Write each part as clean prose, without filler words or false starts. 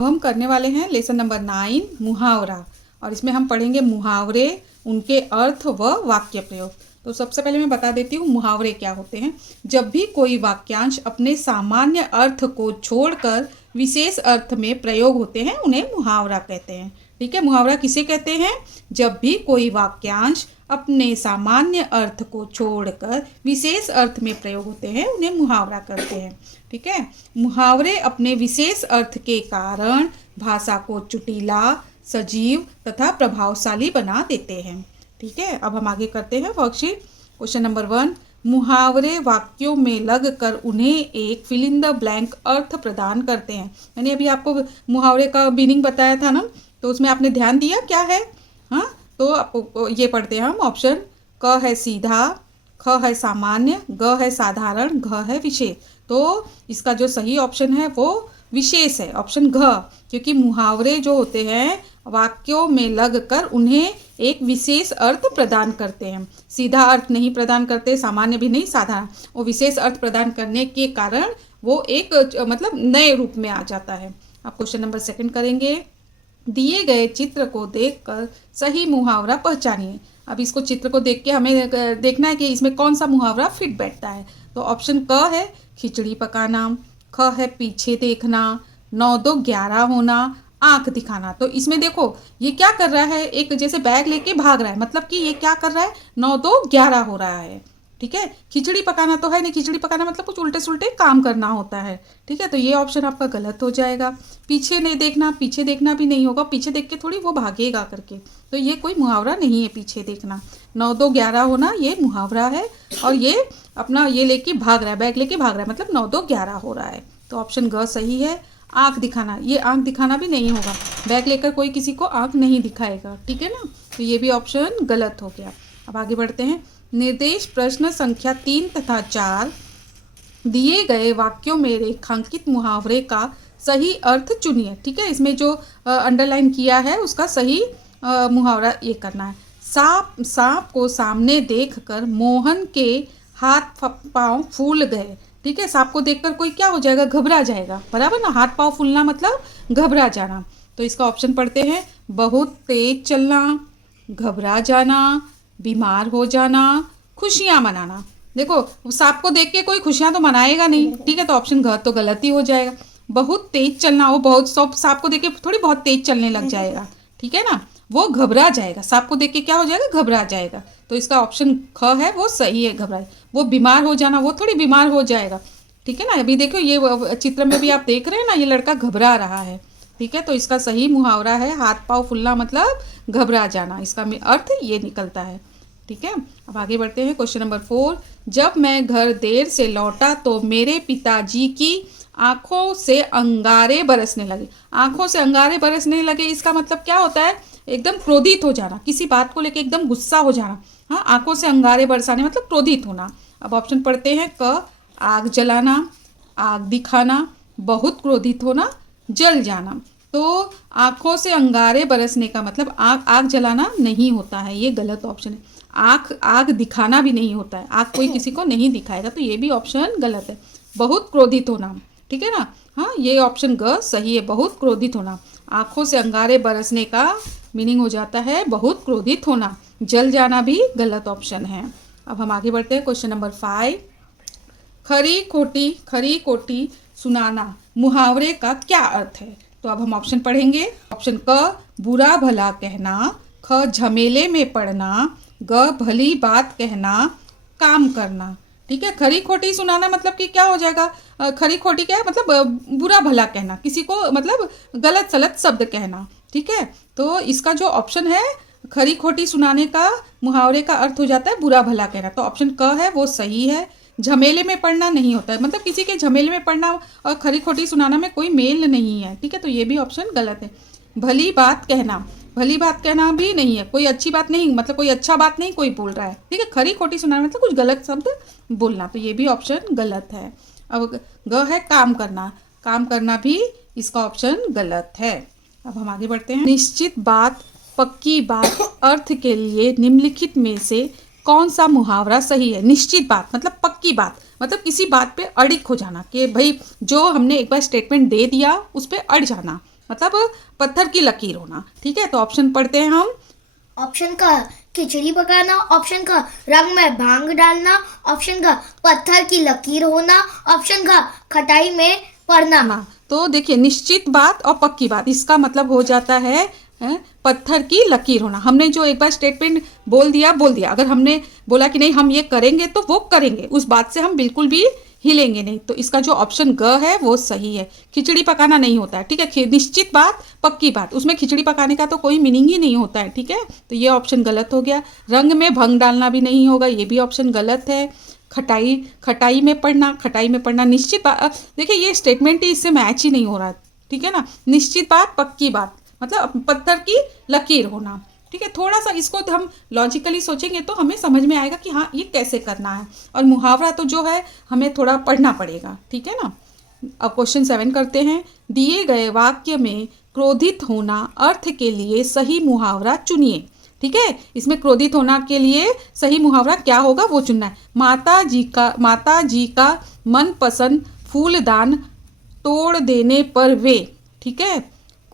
हम करने वाले हैं लेसन नंबर 9 मुहावरा। और इसमें हम पढ़ेंगे मुहावरे, उनके अर्थ व वाक्य प्रयोग। तो सबसे पहले मैं बता देती हूँ मुहावरे क्या होते हैं। जब भी कोई वाक्यांश अपने सामान्य अर्थ को छोड़कर विशेष अर्थ में प्रयोग होते हैं उन्हें मुहावरा कहते हैं। ठीक है, मुहावरा किसे कहते हैं? जब भी कोई वाक्यांश अपने सामान्य अर्थ को छोड़कर विशेष अर्थ में प्रयोग होते हैं उन्हें मुहावरा कहते हैं। ठीक है, मुहावरे अपने विशेष अर्थ के कारण भाषा को चुटीला, सजीव तथा प्रभावशाली बना देते हैं। ठीक है, अब हम आगे करते हैं वर्कशीट। क्वेश्चन नंबर 1, मुहावरे वाक्यों में लगकर उन्हें एक फिल इन द ब्लैंक अर्थ प्रदान करते हैं। मैंने अभी आपको मुहावरे का मीनिंग बताया था ना, तो उसमें आपने ध्यान दिया क्या है? हाँ, तो आपको ये पढ़ते हैं हम। ऑप्शन क है सीधा, ख है सामान्य, ग है साधारण, घ है विशेष। तो इसका जो सही ऑप्शन है वो विशेष है, ऑप्शन घ। क्योंकि मुहावरे जो होते हैं वाक्यों में लगकर उन्हें एक विशेष अर्थ प्रदान करते हैं। सीधा अर्थ नहीं प्रदान करते, सामान्य भी नहीं, साधारण। वो विशेष अर्थ प्रदान करने के कारण वो एक मतलब नए रूप में आ जाता है। अब क्वेश्चन नंबर 2 करेंगे। दिए गए चित्र को देखकर सही मुहावरा पहचानिए। अब इसको चित्र को देख के हमें देखना है कि इसमें कौन सा मुहावरा फिट बैठता है। तो ऑप्शन क है खिचड़ी पकाना, ख है पीछे देखना, 9 2 11 होना, आंख दिखाना। तो इसमें देखो ये क्या कर रहा है, एक जैसे बैग लेके भाग रहा है, मतलब कि ये क्या कर रहा है, 9 2 11 हो रहा है। ठीक है, खिचड़ी पकाना तो है नहीं, खिचड़ी पकाना मतलब कुछ उल्टे सुल्टे काम करना होता है। ठीक है, तो ये ऑप्शन आपका गलत हो जाएगा। पीछे नहीं देखना, पीछे देखना भी नहीं होगा, पीछे देख के थोड़ी वो भागेगा करके, तो ये कोई मुहावरा नहीं है। पीछे देखना, 9 2 11 होना ये मुहावरा है, और ये अपना ये लेके भाग रहा है, बैग लेके भाग रहा है, मतलब 9 2 11 हो रहा है। तो ऑप्शन ग सही है। आँख दिखाना, ये आँख दिखाना भी नहीं होगा, बैग लेकर कोई किसी को आँख नहीं दिखाएगा। ठीक है ना, तो ये भी ऑप्शन गलत हो गया। अब आगे बढ़ते हैं। निर्देश प्रश्न संख्या 3 तथा 4 दिए गए वाक्यों में रेखांकित मुहावरे का सही अर्थ चुनिए। ठीक है, इसमें जो अंडरलाइन किया है उसका सही मुहावरा ये करना है। सांप को सामने देखकर मोहन के हाथ पांव फूल गए। ठीक है, सांप को देखकर कोई क्या हो जाएगा, घबरा जाएगा, बराबर ना। हाथ पांव फूलना मतलब घबरा जाना। तो इसका ऑप्शन पढ़ते हैं। बहुत तेज चलना, घबरा जाना, बीमार हो जाना, खुशियां मनाना। देखो सांप को देख के कोई खुशियां तो मनाएगा नहीं। ठीक है, तो ऑप्शन घ तो गलत ही हो जाएगा। बहुत तेज चलना, वो बहुत सांप को देख के थोड़ी बहुत तेज चलने लग जाएगा। ठीक है ना, वो घबरा जाएगा, सांप को देख के क्या हो जाएगा, घबरा जाएगा। तो इसका ऑप्शन ख है वो सही है, घबराए। वो बीमार हो जाना, वो थोड़ी बीमार हो जाएगा। ठीक है ना, अभी देखो ये चित्र में भी आप देख रहे हैं ना, ये लड़का घबरा रहा है। ठीक है, तो इसका सही मुहावरा है हाथ पाँव फूलना मतलब घबरा जाना, इसका अर्थ ये निकलता है। ठीक है, अब आगे बढ़ते हैं। क्वेश्चन नंबर 4, जब मैं घर देर से लौटा तो मेरे पिताजी की आंखों से अंगारे बरसने लगे। आंखों से अंगारे बरसने लगे, इसका मतलब क्या होता है, एकदम क्रोधित हो जाना, किसी बात को लेकर एकदम गुस्सा हो जाना। हाँ, आंखों से अंगारे बरसाने मतलब क्रोधित होना। अब ऑप्शन पढ़ते हैं। क आग जलाना, आग दिखाना, बहुत क्रोधित होना, जल जाना। तो आंखों से अंगारे बरसने का मतलब आग जलाना नहीं होता है, ये गलत ऑप्शन है। आग दिखाना भी नहीं होता है, आग कोई किसी को नहीं दिखाएगा, तो ये भी ऑप्शन गलत है। बहुत क्रोधित होना, ठीक है ना, हाँ ये ऑप्शन ग सही है, बहुत क्रोधित होना। आंखों से अंगारे बरसने का मीनिंग हो जाता है बहुत क्रोधित होना। जल जाना भी गलत ऑप्शन है। अब हम आगे बढ़ते हैं। क्वेश्चन नंबर 5, खरी खोटी सुनाना मुहावरे का क्या अर्थ है? तो अब हम ऑप्शन पढ़ेंगे। ऑप्शन क बुरा भला कहना, ख झमेले में पड़ना, ग भली बात कहना, काम करना। ठीक है, खरी खोटी सुनाना मतलब कि क्या हो जाएगा, खरी खोटी क्या है, मतलब बुरा भला कहना, किसी को मतलब गलत सलत शब्द कहना। ठीक है, तो इसका जो ऑप्शन है खरी खोटी सुनाने का मुहावरे का अर्थ हो जाता है बुरा भला कहना, तो ऑप्शन क है वो सही है। झमेले में पड़ना नहीं होता है, मतलब किसी के झमेले में पड़ना और खरी खोटी सुनाना में कोई मेल नहीं है। ठीक है, तो ये भी ऑप्शन गलत है। भली बात कहना भी नहीं है, कोई अच्छी बात नहीं, मतलब कोई अच्छा बात नहीं कोई बोल रहा है। ठीक है, खरी खोटी सुनाना मतलब कुछ गलत शब्द बोलना, तो ये भी ऑप्शन गलत है। अब ग है काम करना भी इसका ऑप्शन गलत है। अब हम आगे बढ़ते हैं। निश्चित बात, पक्की बात अर्थ के लिए निम्नलिखित में से कौन सा मुहावरा सही है? निश्चित बात मतलब पक्की बात, मतलब किसी बात पे अड़िग हो जाना कि भाई जो हमने एक बार स्टेटमेंट दे दिया उस पर अड़ जाना, मतलब पत्थर की लकीर होना। ठीक है, तो ऑप्शन पढ़ते हैं हम। ऑप्शन का खिचड़ी पकाना, ऑप्शन का रंग में भांग डालना, ऑप्शन का पत्थर की लकीर होना, ऑप्शन का खटाई में पड़ना। ना, तो देखिए निश्चित बात और पक्की बात, इसका मतलब हो जाता है पत्थर की लकीर होना। हमने जो एक बार स्टेटमेंट बोल दिया, अगर हमने बोला कि नहीं हम ये करेंगे तो वो करेंगे, उस बात से हम बिल्कुल भी हिलेंगे नहीं। तो इसका जो ऑप्शन ग है वो सही है। खिचड़ी पकाना नहीं होता है। ठीक है, निश्चित बात पक्की बात, उसमें खिचड़ी पकाने का तो कोई मीनिंग ही नहीं होता है। ठीक है, तो ये ऑप्शन गलत हो गया। रंग में भंग डालना भी नहीं होगा, ये भी ऑप्शन गलत है। खटाई में पढ़ना निश्चित बात, देखिए ये स्टेटमेंट ही इससे मैच ही नहीं हो रहा। ठीक है ना, निश्चित बात पक्की बात मतलब पत्थर की लकीर होना। ठीक है, थोड़ा सा इसको हम लॉजिकली सोचेंगे तो हमें समझ में आएगा कि हाँ ये कैसे करना है। और मुहावरा तो जो है हमें थोड़ा पढ़ना पड़ेगा। ठीक है ना। अब क्वेश्चन 7 करते हैं। दिए गए वाक्य में क्रोधित होना अर्थ के लिए सही मुहावरा चुनिए। ठीक है, इसमें क्रोधित होना के लिए सही मुहावरा क्या होगा वो चुनना है। माता जी का मनपसंद फूलदान तोड़ देने पर वे। ठीक है,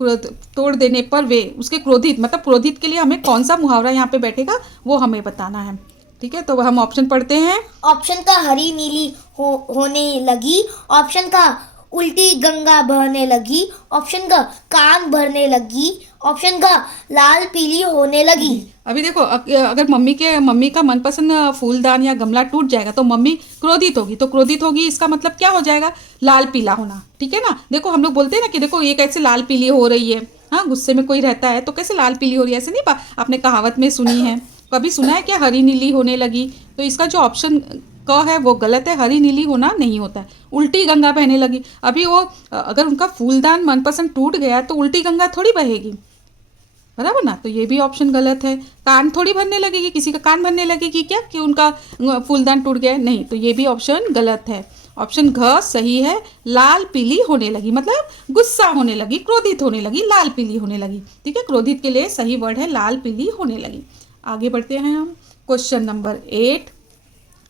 तोड़ देने पर वे, उसके क्रोधित मतलब क्रोधित के लिए हमें कौन सा मुहावरा यहाँ पे बैठेगा वो हमें बताना है। ठीक है, तो हम ऑप्शन पढ़ते हैं। ऑप्शन का हरी नीली होने लगी, ऑप्शन का उल्टी गंगा बहने लगी, ऑप्शन का कान भरने लगी, ऑप्शन का लाल पीली होने लगी। अभी देखो, अगर मम्मी का मनपसंद फूलदान या गमला टूट जाएगा तो मम्मी क्रोधित होगी, तो क्रोधित होगी इसका मतलब क्या हो जाएगा, लाल पीला होना। ठीक है ना, देखो हम लोग बोलते हैं ना कि देखो ये कैसे लाल पीली हो रही है। हाँ, गुस्से में कोई रहता है तो कैसे लाल पीली हो रही है, ऐसे नहीं आपने कहावत में सुनी है, कभी सुना है क्या, हरी नीली होने लगी। तो इसका जो ऑप्शन क है वो गलत है, हरी नीली होना नहीं होता है। उल्टी गंगा बहने लगी, अभी वो अगर उनका फूलदान मनपसंद टूट गया तो उल्टी गंगा थोड़ी बहेगी, बराबर ना, तो ये भी ऑप्शन गलत है। कान थोड़ी भरने लगेगी, किसी का कान भरने लगेगी क्या कि उनका फूलदान टूट गया, नहीं, तो ये भी ऑप्शन गलत है। ऑप्शन घ सही है, लाल पीली होने लगी मतलब गुस्सा होने लगी, क्रोधित होने लगी, लाल पीली होने लगी। ठीक है, क्रोधित के लिए सही वर्ड है लाल पीली होने लगी। आगे बढ़ते हैं हम। Question number 8।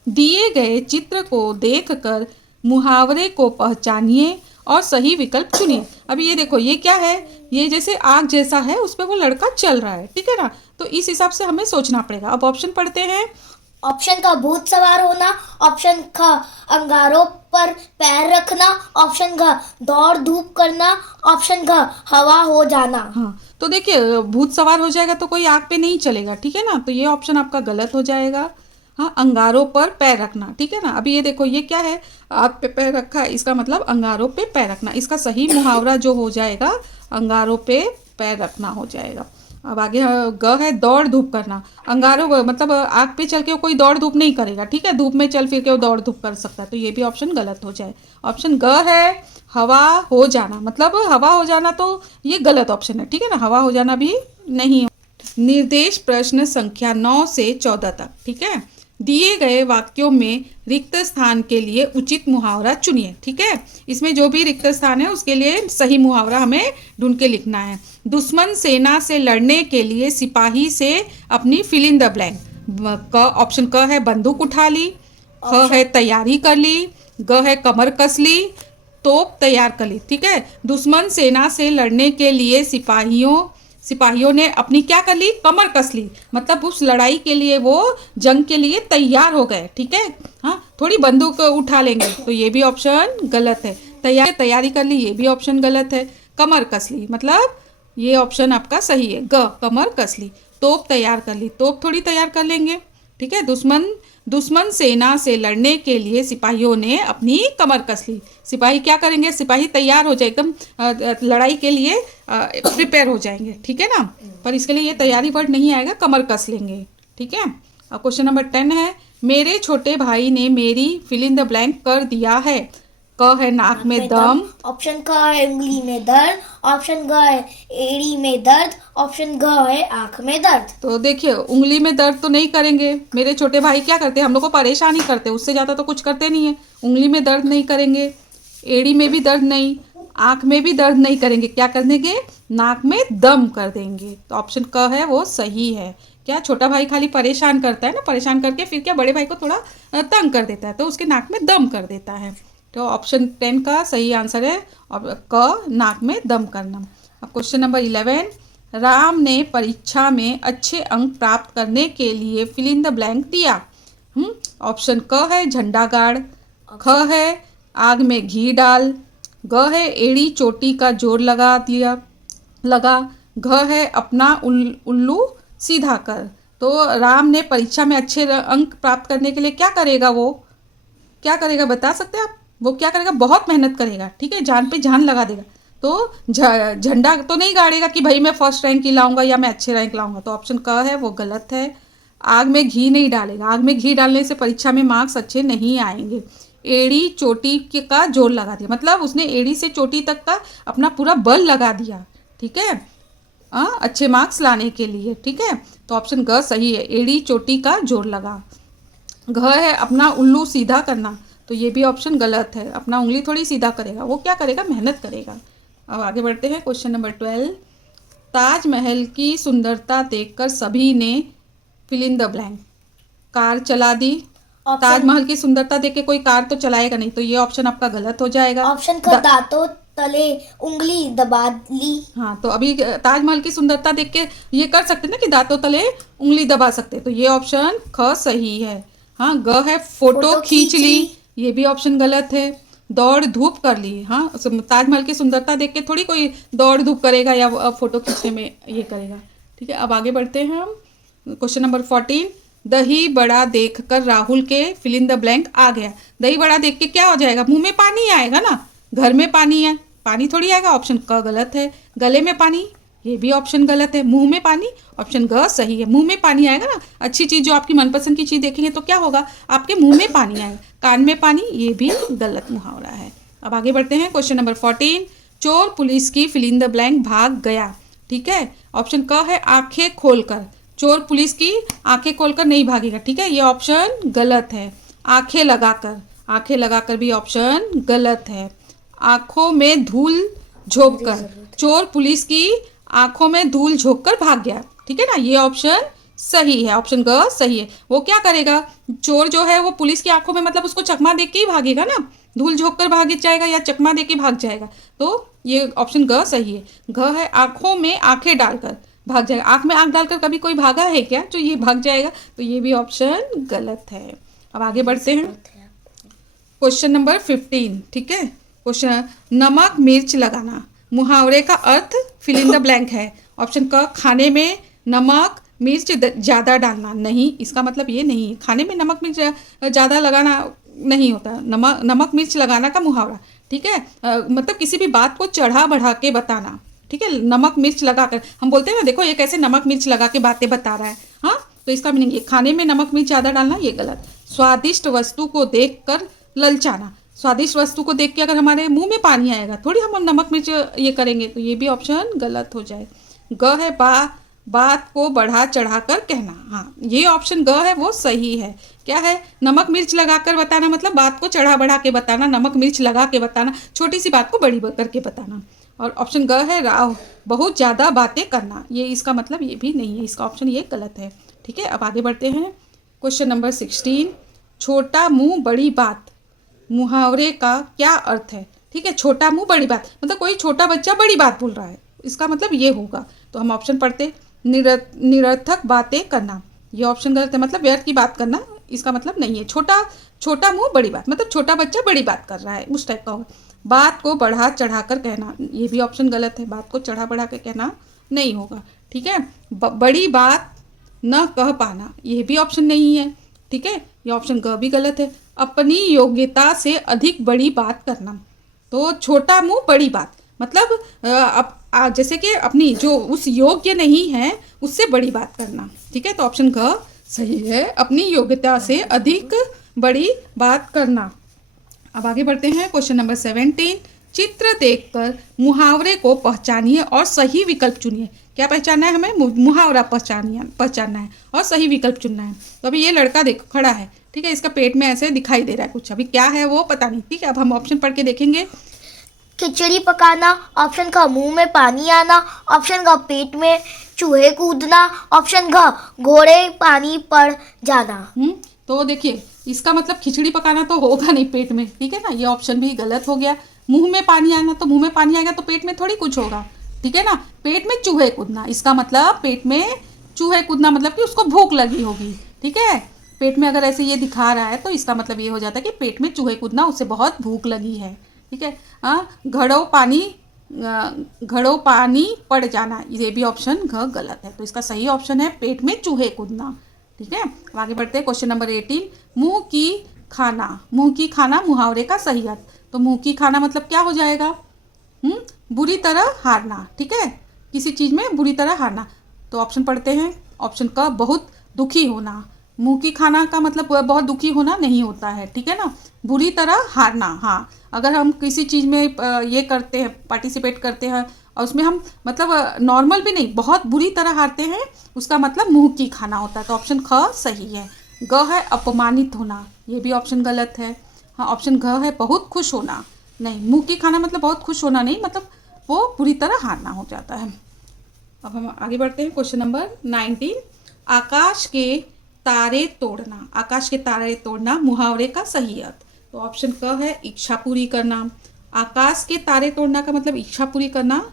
दिए गए चित्र को देखकर मुहावरे को पहचानिए और सही विकल्प चुनिए। अभी ये देखो, ये क्या है, ये जैसे आग जैसा है, उस पर वो लड़का चल रहा है। ठीक है ना, तो इस हिसाब से हमें सोचना पड़ेगा। अब ऑप्शन पढ़ते हैं। ऑप्शन का भूत सवार होना, ऑप्शन का अंगारों पर पैर रखना, ऑप्शन का दौड़ धूप करना, ऑप्शन का हवा हो जाना। हाँ, तो देखिए भूत सवार हो जाएगा तो कोई आग पे नहीं चलेगा। ठीक है ना, तो ये ऑप्शन आपका गलत हो जाएगा। हाँ, अंगारों पर पैर रखना। ठीक है ना, अभी ये देखो ये क्या है, आग पे पैर रखा है, इसका मतलब अंगारों पे पैर रखना। इसका सही मुहावरा जो हो जाएगा अंगारों पे पैर रखना हो जाएगा। अब आगे ग है दौड़ धूप करना। अंगारों मतलब आग पे चल के कोई दौड़ धूप नहीं करेगा। ठीक है, धूप में चल फिर के वो दौड़ धूप कर सकता है, तो ये भी ऑप्शन गलत हो जाए। ऑप्शन ग है हवा हो जाना, मतलब हवा हो जाना, तो ये गलत ऑप्शन है। ठीक है ना, हवा हो जाना भी नहीं। निर्देश प्रश्न संख्या 9 से 14 तक। ठीक है, दिए गए वाक्यों में रिक्त स्थान के लिए उचित मुहावरा चुनिए। ठीक है, इसमें जो भी रिक्त स्थान है उसके लिए सही मुहावरा हमें ढूंढ के लिखना है। दुश्मन सेना से लड़ने के लिए सिपाही से अपनी fill in the blank. Option क है बंदूक उठा ली, ख है तैयारी कर ली, ग है कमर कस ली, तोप तैयार कर ली। ठीक है, दुश्मन सेना से लड़ने के लिए सिपाहियों ने अपनी क्या कर ली, कमर कस ली, मतलब उस लड़ाई के लिए वो जंग के लिए तैयार हो गए। ठीक है, हाँ, थोड़ी बंदूक उठा लेंगे, तो ये भी ऑप्शन गलत है। तैयारी कर ली, ये भी ऑप्शन गलत है। कमर कस ली मतलब ये ऑप्शन आपका सही है, ग कमर कस ली। तोप तैयार कर ली, तोप थोड़ी तैयार कर लेंगे। ठीक है, दुश्मन सेना से लड़ने के लिए सिपाहियों ने अपनी कमर कस ली। सिपाही क्या करेंगे, सिपाही तैयार हो जाए, एकदम लड़ाई के लिए प्रिपेयर हो जाएंगे। ठीक है ना, पर इसके लिए ये तैयारी वर्ड नहीं आएगा, कमर कस लेंगे। ठीक है, अब क्वेश्चन नंबर 10 है। मेरे छोटे भाई ने मेरी फिल इन द ब्लैंक कर दिया है। क है नाक में दम, ऑप्शन क है उंगली में दर्द, ऑप्शन ग है एड़ी में दर्द, ऑप्शन ग है आंख में दर्द। तो देखिए उंगली में दर्द तो नहीं करेंगे, मेरे छोटे भाई क्या करते हैं, हम लोग को परेशान ही करते हैं, उससे ज़्यादा तो कुछ करते नहीं है। उंगली में दर्द नहीं करेंगे, एड़ी में भी दर्द नहीं, आंख में भी दर्द नहीं करेंगे, क्या कर देंगे, नाक में दम कर देंगे। तो ऑप्शन क है वो सही है। क्या छोटा भाई खाली परेशान करता है ना, परेशान करके फिर क्या बड़े भाई को थोड़ा तंग कर देता है, तो उसके नाक में दम कर देता है। तो ऑप्शन 10 का सही आंसर है और क नाक में दम करना। अब क्वेश्चन नंबर 11, राम ने परीक्षा में अच्छे अंक प्राप्त करने के लिए फिल इन द ब्लैंक दिया। ऑप्शन क है झंडा गाड़, ख है आग में घी डाल, ग है एड़ी चोटी का जोर लगा, घ है अपना उल्लू सीधा कर। तो राम ने परीक्षा में अच्छे अंक प्राप्त करने के लिए क्या करेगा, वो क्या करेगा बता सकते हैं आप? वो क्या करेगा, बहुत मेहनत करेगा, ठीक है, जान पे जान लगा देगा। तो झंडा तो नहीं गाड़ेगा कि भाई मैं फर्स्ट रैंक ही लाऊंगा या मैं अच्छे रैंक लाऊंगा, तो ऑप्शन क है वो गलत है। आग में घी नहीं डालेगा, आग में घी डालने से परीक्षा में मार्क्स अच्छे नहीं आएंगे। एड़ी चोटी का जोर लगा दिया, मतलब उसने एड़ी से चोटी तक का अपना पूरा बल लगा दिया, ठीक है, अच्छे मार्क्स लाने के लिए, ठीक है। तो ऑप्शन ग सही है, एड़ी चोटी का जोर लगा। घ है अपना उल्लू सीधा करना, तो ये भी ऑप्शन गलत है, अपना उंगली थोड़ी सीधा करेगा, वो क्या करेगा, मेहनत करेगा। अब आगे बढ़ते हैं, क्वेश्चन नंबर 12, ताजमहल की सुंदरता देखकर सभी ने fill in the blank. Car चला दी, ताजमहल की सुंदरता देख के कोई कार तो चलाएगा नहीं, तो ये ऑप्शन आपका गलत हो जाएगा। ऑप्शन का दांतों तले उंगली दबा ली। हाँ, तो अभी ताजमहल की सुंदरता देख के ये कर सकते ना कि दांतों तले उंगली दबा सकते, तो ये ऑप्शन ख सही है। हाँ, ग है फोटो खींच ली, ये भी ऑप्शन गलत है। दौड़ धूप कर ली, हाँ, ताजमहल की सुंदरता देख के थोड़ी कोई दौड़ धूप करेगा या फोटो खींचने में ये करेगा, ठीक है। अब आगे बढ़ते हैं हम, क्वेश्चन नंबर 14, दही बड़ा देखकर राहुल के फिल इन द ब्लैंक आ गया। दही बड़ा देख के क्या हो जाएगा, मुंह में पानी आएगा ना, घर में पानी है, पानी थोड़ी आएगा, ऑप्शन क गलत है। गले में पानी, ये भी ऑप्शन गलत है। मुंह में पानी, ऑप्शन ग सही है, मुंह में पानी आएगा ना, अच्छी चीज़ जो आपकी मनपसंद की चीज़ देखेंगे तो क्या होगा, आपके मुंह में पानी आएगा। कान में पानी, ये भी गलत मुहावरा है। अब आगे बढ़ते हैं, क्वेश्चन नंबर 14, चोर पुलिस की फिल इन द ब्लैंक भाग गया, ठीक है। ऑप्शन क है आंखें खोलकर, चोर पुलिस की आंखें खोलकर नहीं भागेगा, ठीक है, ये ऑप्शन गलत है। आंखें लगाकर भी ऑप्शन गलत है। आंखों में धूल झोंककर, चोर पुलिस की आंखों में धूल झोंककर भाग गया, ठीक है ना, ये ऑप्शन सही है, ऑप्शन ग सही है। वो क्या करेगा, चोर जो है वो पुलिस की आंखों में मतलब उसको चकमा देख के ही भागेगा ना, धूल झोंककर भाग जाएगा या चकमा दे के भाग जाएगा, तो ये ऑप्शन ग सही है। घ है आंखों में आंखें डालकर भाग जाएगा, आंख में आंख डालकर कभी कोई भागा है क्या जो ये भाग जाएगा, तो ये भी ऑप्शन गलत है। अब आगे बढ़ते हैं, क्वेश्चन नंबर 15, ठीक है। क्वेश्चन, नमक मिर्च लगाना, मुहावरे का अर्थ फिल इन द ब्लैंक है। ऑप्शन क, खाने में नमक मिर्च ज़्यादा डालना, नहीं, इसका मतलब ये नहीं है, खाने में नमक मिर्च ज़्यादा लगाना नहीं होता, नमक मिर्च लगाना का मुहावरा, ठीक है, मतलब किसी भी बात को चढ़ा बढ़ा के बताना, ठीक है, नमक मिर्च लगाकर हम बोलते हैं ना, देखो ये कैसे नमक मिर्च लगा के बातें बता रहा है, हाँ, तो इसका मीनिंग ये, खाने में नमक मिर्च ज़्यादा डालना, ये गलत। स्वादिष्ट वस्तु को देखकर ललचाना, स्वादिष्ट वस्तु को देख के अगर हमारे मुंह में पानी आएगा थोड़ी हम नमक मिर्च ये करेंगे, तो ये भी ऑप्शन गलत हो जाए। ग है बात को बढ़ा चढ़ा कर कहना, हाँ, ये ऑप्शन ग है वो सही है। क्या है, नमक मिर्च लगा कर बताना मतलब बात को चढ़ा बढ़ा के बताना, नमक मिर्च लगा के बताना, छोटी सी बात को बड़ी करके बताना। और ऑप्शन ग है बहुत ज़्यादा बातें करना, ये इसका मतलब ये भी नहीं है, इसका ऑप्शन ये गलत है, ठीक है। अब आगे बढ़ते हैं, क्वेश्चन नंबर 16, छोटा मुंह बड़ी बात, मुहावरे का क्या अर्थ है, ठीक है। छोटा मुंह बड़ी बात मतलब कोई छोटा बच्चा बड़ी बात बोल रहा है, इसका मतलब ये होगा, तो हम ऑप्शन पढ़ते, निरर्थक बातें करना, ये ऑप्शन गलत है, मतलब व्यर्थ की बात करना, इसका मतलब नहीं है। छोटा मुंह बड़ी बात मतलब छोटा बच्चा बड़ी बात कर रहा है, उस टाइप का होगा। बात को बढ़ा चढ़ा कर कहना, ये भी ऑप्शन गलत है, बात को चढ़ा बढ़ा कर कहना नहीं होगा, ठीक है। बड़ी बात न कह पाना, ये भी ऑप्शन नहीं है, ठीक है, ये ऑप्शन ग भी गलत है। अपनी योग्यता से अधिक बड़ी बात करना, तो छोटा मुंह बड़ी बात मतलब जैसे कि अपनी जो उस योग्य नहीं है उससे बड़ी बात करना, ठीक है, तो ऑप्शन ग सही है, अपनी योग्यता से अधिक बड़ी बात करना। अब आगे बढ़ते हैं, क्वेश्चन नंबर 17, चित्र देखकर मुहावरे को पहचानिए और सही विकल्प चुनिए। क्या पहचानना है हमें, मुहावरा पहचानना है और सही विकल्प चुनना है। तो अभी ये लड़का देखो खड़ा है, ठीक है, इसका पेट में ऐसे दिखाई दे रहा है कुछ, अभी क्या है वो पता नहीं, ठीक है। अब हम ऑप्शन पढ़ के देखेंगे, खिचड़ी पकाना, ऑप्शन का मुंह में पानी आना, ऑप्शन का पेट में चूहे कूदना, ऑप्शन घ घोड़े पानी पड़ जाना। तो देखिए इसका मतलब खिचड़ी पकाना तो होगा नहीं पेट में, ठीक है ना, ये ऑप्शन भी गलत हो गया। मुंह में पानी आना, तो मुंह में पानी आएगा तो पेट में थोड़ी कुछ होगा, ठीक है ना। पेट में चूहे कूदना, इसका मतलब पेट में चूहे कूदना मतलब कि उसको भूख लगी होगी, ठीक है। पेट में अगर ऐसे ये दिखा रहा है तो इसका मतलब ये हो जाता है कि पेट में चूहे कूदना, उससे बहुत भूख लगी है, ठीक है। घड़ों पानी पड़ जाना, ये भी ऑप्शन घ गलत है। तो इसका सही ऑप्शन है पेट में चूहे कूदना, ठीक है। अब आगे बढ़ते हैं क्वेश्चन नंबर 18। मुंह की खाना मुहावरे का सही अर्थ। तो मुंह की खाना मतलब क्या हो जाएगा? बुरी तरह हारना, ठीक है, किसी चीज़ में बुरी तरह हारना। तो ऑप्शन पढ़ते हैं। ऑप्शन क, बहुत दुखी होना। मुंह की खाना का मतलब बहुत दुखी होना नहीं होता है, ठीक है ना। बुरी तरह हारना, हाँ, अगर हम किसी चीज़ में ये करते हैं, पार्टिसिपेट करते हैं और उसमें हम मतलब नॉर्मल भी नहीं, बहुत बुरी तरह हारते हैं, उसका मतलब मुंह की खाना होता है। तो ऑप्शन ख सही है। ग है अपमानित होना, ये भी ऑप्शन गलत है। हाँ, ऑप्शन घ है बहुत खुश होना। नहीं, मुंह की खाना मतलब बहुत खुश होना नहीं, मतलब वो बुरी तरह हारना हो जाता है। अब हम आगे बढ़ते हैं क्वेश्चन नंबर 19। आकाश के तारे तोड़ना मुहावरे का सही अर्थ। तो ऑप्शन क है इच्छा पूरी करना। आकाश के तारे तोड़ना का मतलब इच्छा पूरी करना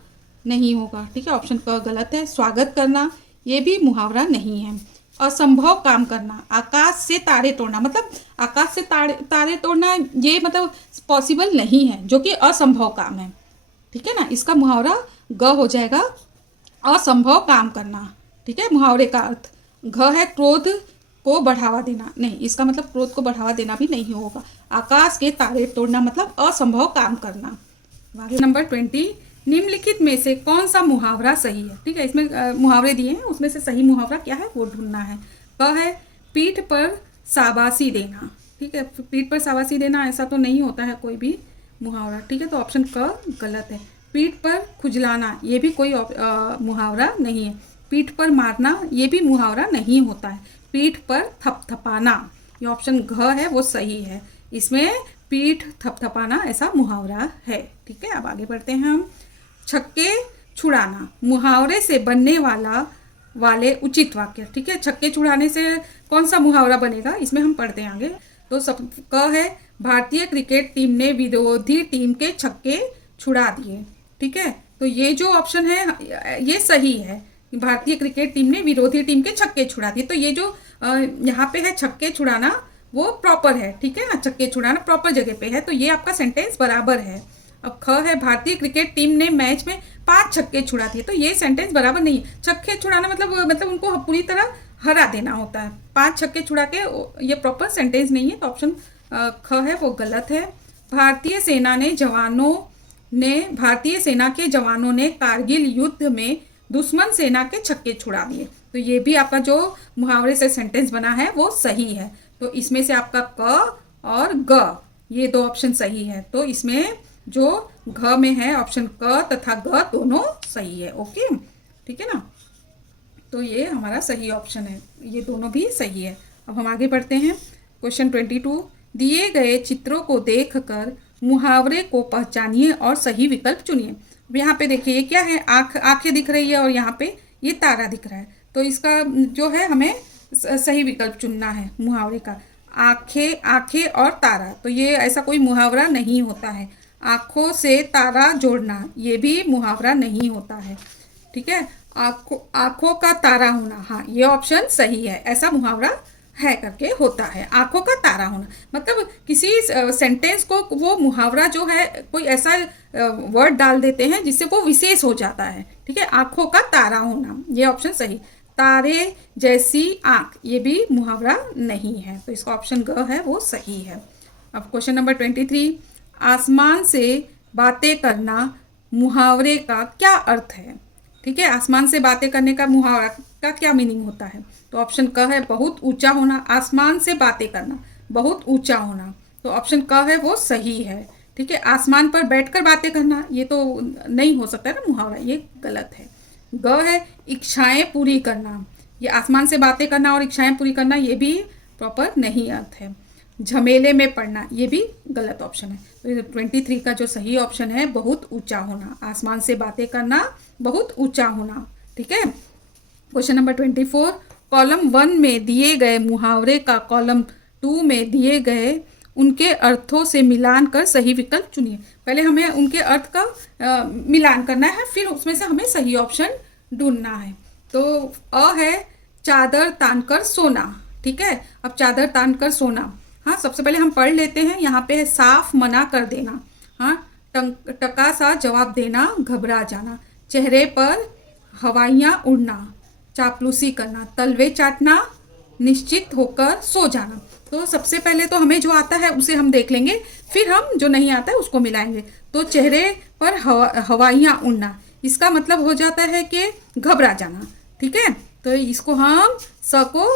नहीं होगा, ठीक है, ऑप्शन क गलत है। स्वागत करना, ये भी मुहावरा नहीं है। असंभव काम करना, आकाश से तारे तोड़ना मतलब आकाश से तारे तोड़ना ये मतलब पॉसिबल नहीं है, जो कि असंभव काम है, ठीक है ना। इसका मुहावरा ग हो जाएगा, असंभव काम करना, ठीक है। मुहावरे का अर्थ घ है क्रोध को बढ़ावा देना। नहीं, इसका मतलब क्रोध को बढ़ावा देना भी नहीं होगा। आकाश के तारे तोड़ना मतलब असंभव काम करना। आगे नंबर 20। निम्नलिखित में से कौन सा मुहावरा सही है, ठीक है। इसमें मुहावरे दिए हैं, उसमें से सही मुहावरा क्या है वो ढूंढना है। क है पीठ पर शाबाशी देना, ठीक है। पीठ पर शाबाशी देना ऐसा तो नहीं होता है कोई भी मुहावरा, ठीक है, तो ऑप्शन क गलत है। पीठ पर खुजलाना, ये भी कोई मुहावरा नहीं है। पीठ पर मारना, ये भी मुहावरा नहीं होता है। पीठ पर थपथपाना, ये ऑप्शन घ है वो सही है। इसमें पीठ थपथपाना ऐसा मुहावरा है, ठीक है। अब आगे बढ़ते हैं हम। छक्के छुड़ाना, मुहावरे से बनने वाले उचित वाक्य, ठीक है। छक्के छुड़ाने से कौन सा मुहावरा बनेगा, इसमें हम पढ़ते हैं आगे। तो सब क है भारतीय क्रिकेट टीम ने विरोधी टीम के छक्के छुड़ा दिए, ठीक है। तो ये जो ऑप्शन है ये सही है, भारतीय क्रिकेट टीम ने विरोधी टीम के छक्के छुड़ा दिए। तो ये जो यहाँ पे है छक्के छुड़ाना वो प्रॉपर है, ठीक है ना, छक्के छुड़ाना प्रॉपर जगह पे है, तो ये आपका सेंटेंस बराबर है। अब ख है भारतीय क्रिकेट टीम ने मैच में 5 छक्के छुड़ा दिए, तो ये सेंटेंस बराबर नहीं है। छक्के छुड़ाना मतलब उनको पूरी तरह हरा देना होता है। 5 छक्के छुड़ा के ये प्रॉपर सेंटेंस नहीं है, तो ऑप्शन ख है वो गलत है। भारतीय सेना के जवानों ने कारगिल युद्ध में दुश्मन सेना के छक्के छुड़ा दिए, तो ये भी आपका जो मुहावरे से सेंटेंस बना है वो सही है। तो इसमें से आपका क और ग ये 2 ऑप्शन सही है। तो इसमें जो घ में है ऑप्शन क तथा ग दोनों सही है, ओके, ठीक है ना। तो ये हमारा सही ऑप्शन है, ये दोनों भी सही है। अब हम आगे बढ़ते हैं क्वेश्चन 22। दिए गए चित्रों को देखकर मुहावरे को पहचानिए और सही विकल्प चुनिए। अब यहाँ पे देखिए ये क्या है, आंखें दिख रही है और यहाँ पे ये तारा दिख रहा है, तो इसका जो है हमें सही विकल्प चुनना है मुहावरे का। आंखें और तारा, तो ये ऐसा कोई मुहावरा नहीं होता है। आंखों से तारा जोड़ना, ये भी मुहावरा नहीं होता है, ठीक है। आंखों का तारा होना, हाँ ये ऑप्शन सही है, ऐसा मुहावरा है करके होता है। आंखों का तारा होना मतलब किसी सेंटेंस को वो मुहावरा जो है कोई ऐसा वर्ड डाल देते हैं जिससे वो विशेष हो जाता है, ठीक है। आंखों का तारा होना, ये ऑप्शन सही। तारे जैसी आंख, ये भी मुहावरा नहीं है, तो इसका ऑप्शन ग है वो सही है। अब क्वेश्चन नंबर 23। आसमान से बातें करना मुहावरे का क्या अर्थ है, ठीक है। आसमान से बातें करने का मुहावरा का क्या मीनिंग होता है, तो ऑप्शन क है बहुत ऊंचा होना। आसमान से बातें करना, बहुत ऊंचा होना, तो ऑप्शन क है वो सही है, ठीक है। आसमान पर बैठकर बातें करना, ये तो नहीं हो सकता है ना मुहावरा, ये गलत है। ग है इच्छाएं पूरी करना, ये आसमान से बातें करना और इच्छाएं पूरी करना ये भी प्रॉपर नहीं अर्थ है। झमेले में पड़ना, ये भी गलत ऑप्शन है। तो 23 का जो सही ऑप्शन है बहुत ऊंचा होना, आसमान से बातें करना, बहुत ऊंचा होना, ठीक है। Question number 24। कॉलम 1 में दिए गए मुहावरे का कॉलम 2 में दिए गए उनके अर्थों से मिलान कर सही विकल्प चुनिए। पहले हमें उनके अर्थ का मिलान करना है, फिर उसमें से हमें सही ऑप्शन ढूंढना है। तो अ है चादर तानकर सोना। ठीक है, अब चादर तानकर सोना, हाँ सबसे पहले हम पढ़ लेते हैं। यहाँ पे है साफ मना कर देना, हाँ टका सा जवाब देना, घबरा जाना, चेहरे पर हवाइयाँ उड़ना, चापलूसी करना, तलवे चाटना, निश्चित होकर सो जाना। तो सबसे पहले तो हमें जो आता है उसे हम देख लेंगे, फिर हम जो नहीं आता है उसको मिलाएंगे। तो चेहरे पर हवाइयाँ उड़ना, इसका मतलब हो जाता है कि घबरा जाना। ठीक है, तो इसको हम स को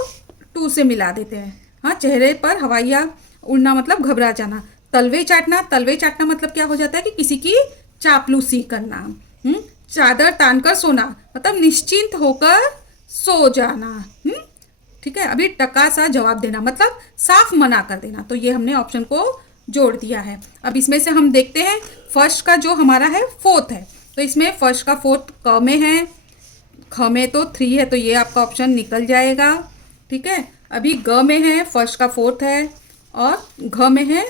टू से मिला देते हैं। हाँ, चेहरे पर हवाइयाँ उड़ना मतलब घबरा जाना। तलवे चाटना, तलवे चाटना मतलब क्या हो जाता है कि किसी की चापलूसी करना। चादर तानकर सोना मतलब निश्चिंत होकर सो जाना। ठीक है, अभी टका सा जवाब देना मतलब साफ मना कर देना। तो ये हमने ऑप्शन को जोड़ दिया है। अब इसमें से हम देखते हैं फर्स्ट का जो हमारा है फोर्थ है। तो इसमें फर्स्ट का फोर्थ क में है, ख में तो 3 है, तो ये आपका ऑप्शन निकल जाएगा। ठीक है, अभी ग में है, फर्स्ट का फोर्थ है, और घ में है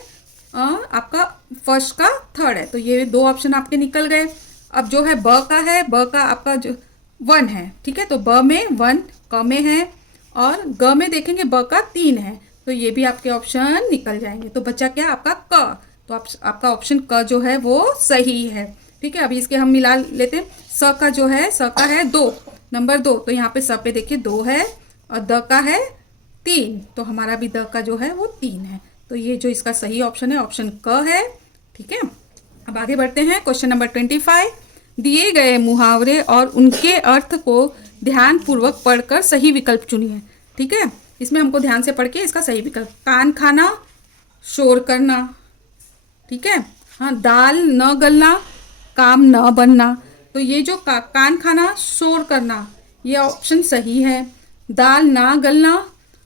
आपका फर्स्ट का थर्ड है। तो ये 2 ऑप्शन आपके निकल गए। अब जो है ब का है, ब का आपका जो 1 है। ठीक है, तो ब में 1, क में है, और ग में देखेंगे ब का 3 है। तो ये भी आपके ऑप्शन निकल जाएंगे। तो बचा क्या आपका क। तो आपका ऑप्शन क जो है वो सही है। ठीक है, अभी इसके हम मिला लेते हैं। स का जो है, स का है 2, नंबर 2, तो यहाँ पे स पे देखिए 2 है, और द का है 3, तो हमारा भी द का जो है वो 3 है। तो ये जो इसका सही ऑप्शन है ऑप्शन क है। ठीक है, अब आगे बढ़ते हैं। क्वेश्चन नंबर 25, दिए गए मुहावरे और उनके अर्थ को ध्यान पूर्वक पढ़कर सही विकल्प चुनिए। ठीक है, इसमें हमको ध्यान से पढ़ के इसका सही विकल्प, कान खाना, शोर करना। ठीक है, हाँ दाल न गलना, काम न बनना। तो ये जो कान खाना, शोर करना, ये ऑप्शन सही है। दाल ना गलना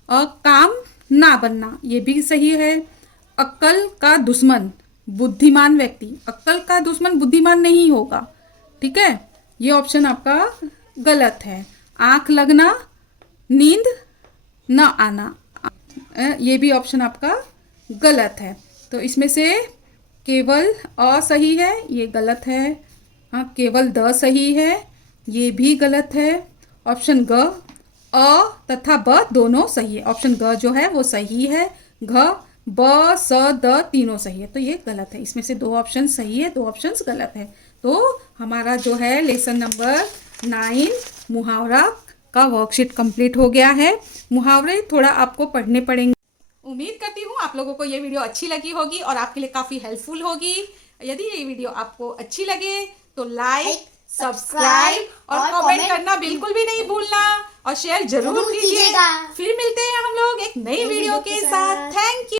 और काम ना बनना, ये भी सही है। अक्ल का दुश्मन बुद्धिमान व्यक्ति, अक्ल का दुश्मन बुद्धिमान नहीं होगा। ठीक है, ये ऑप्शन आपका गलत है। आंख लगना, नींद न आना, ये भी ऑप्शन आपका गलत है। तो इसमें से केवल अ सही है, ये गलत है। हाँ, केवल द सही है, ये भी गलत है। ऑप्शन ग, अ तथा ब दोनों सही है। ऑप्शन ग जो है वो सही है, घ ब स द तीनों सही है, तो ये गलत है। इसमें से 2 ऑप्शन सही है, 2 ऑप्शन गलत है। तो हमारा जो है लेसन नंबर 9 मुहावरा का वर्कशीट कंप्लीट हो गया है। मुहावरे थोड़ा आपको पढ़ने पड़ेंगे। उम्मीद करती हूँ आप लोगों को ये वीडियो अच्छी लगी होगी और आपके लिए काफ़ी हेल्पफुल होगी। यदि ये वीडियो आपको अच्छी लगे तो लाइक, सब्सक्राइब और कमेंट करना बिल्कुल भी नहीं भूलना, और शेयर जरूर कीजिएगा। फिर मिलते हैं हम लोग एक नई वीडियो के साथ। Thank you.